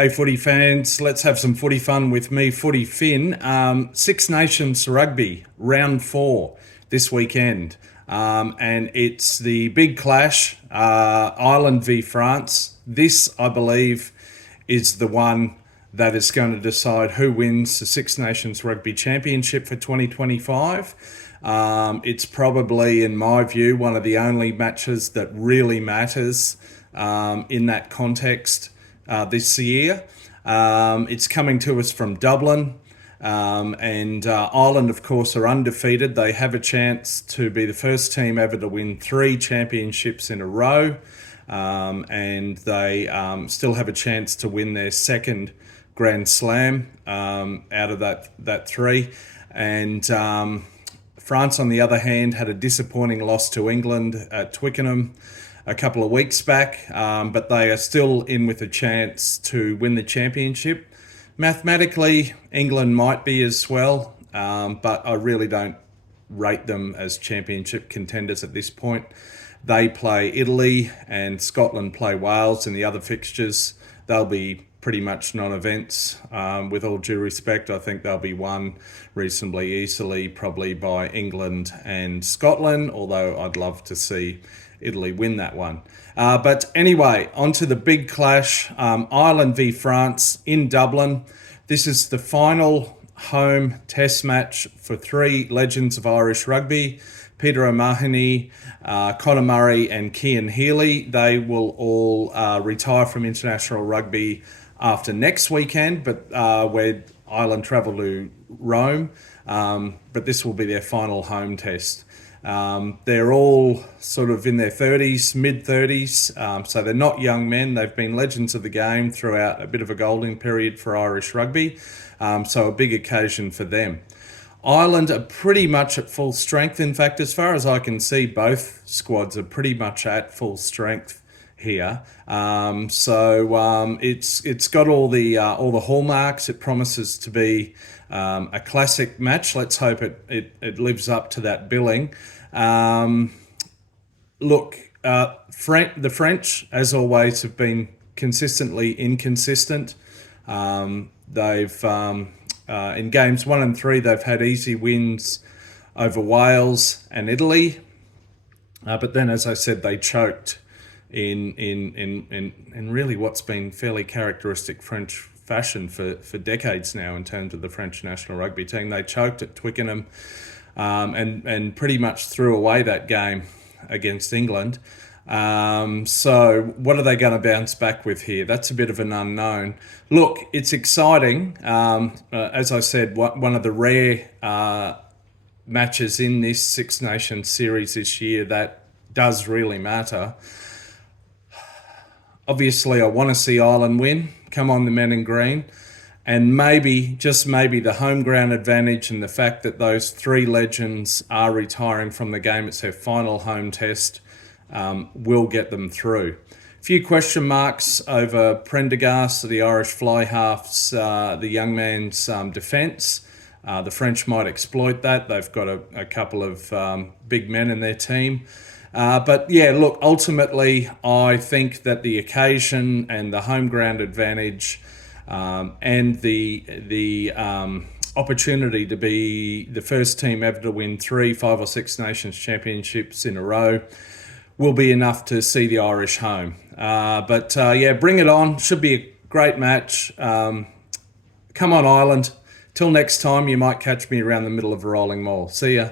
Hey, footy fans, let's have some footy fun with me, Footy Finn. Six Nations Rugby, round four this weekend. And it's the big clash, Ireland v France. This, I believe, is the one that is going to decide who wins the Six Nations Rugby Championship for 2025. It's probably, in my view, one of the only matches that really matters in that context this year. It's coming to us from Dublin, and Ireland, of course, are undefeated. They have a chance to be the first team ever to win three championships in a row, and they still have a chance to win their second Grand Slam out of that three. And France, on the other hand, had a disappointing loss to England at Twickenham a couple of weeks back, but they are still in with a chance to win the championship. Mathematically, England might be as well, but I really don't rate them as championship contenders at this point. They play Italy and Scotland play Wales in the other fixtures. They'll be pretty much non-events. With all due respect, I think they'll be won reasonably easily, probably by England and Scotland, although I'd love to see Italy win that one. But anyway, on to the big clash, Ireland v France in Dublin. This is the final home test match for three legends of Irish rugby, Peter O'Mahony, Conor Murray and Cian Healy. They will all retire from international rugby after next weekend, but where Ireland travel to Rome. But this will be their final home test. They're all sort of in their 30s, mid-30s, so they're not young men. They've been legends of the game throughout a bit of a golden period for Irish rugby, so a big occasion for them. Ireland are pretty much at full strength. In fact, as far as I can see, both squads are pretty much at full strength here. So it's got all the hallmarks. It promises to be a classic match. Let's hope it lives up to that billing. Look, the French, as always, have been consistently inconsistent. They've in games 1 and 3, they've had easy wins over Wales and Italy, but then, as I said, they choked in really what's been fairly characteristic French fashion for decades now in terms of the French national rugby team. They choked at Twickenham and pretty much threw away that game against England. So what are they going to bounce back with here? That's a bit of an unknown. Look, it's exciting. As I said, one of the rare matches in this Six Nations series this year that does really matter. Obviously, I want to see Ireland win. Come on, the men in green. And maybe, just maybe, the home ground advantage and the fact that those three legends are retiring from the game, it's their final home test, will get them through. A few question marks over Prendergast, the Irish fly half's, the young man's defence. The French might exploit that. They've got a couple of big men in their team. But yeah, look, ultimately, I think that the occasion and the home ground advantage and the opportunity to be the first team ever to win 3, 5 or 6 Nations championships in a row will be enough to see the Irish home. But yeah, bring it on. Should be a great match. Come on, Ireland. Till next time, you might catch me around the middle of a rolling mall. See ya.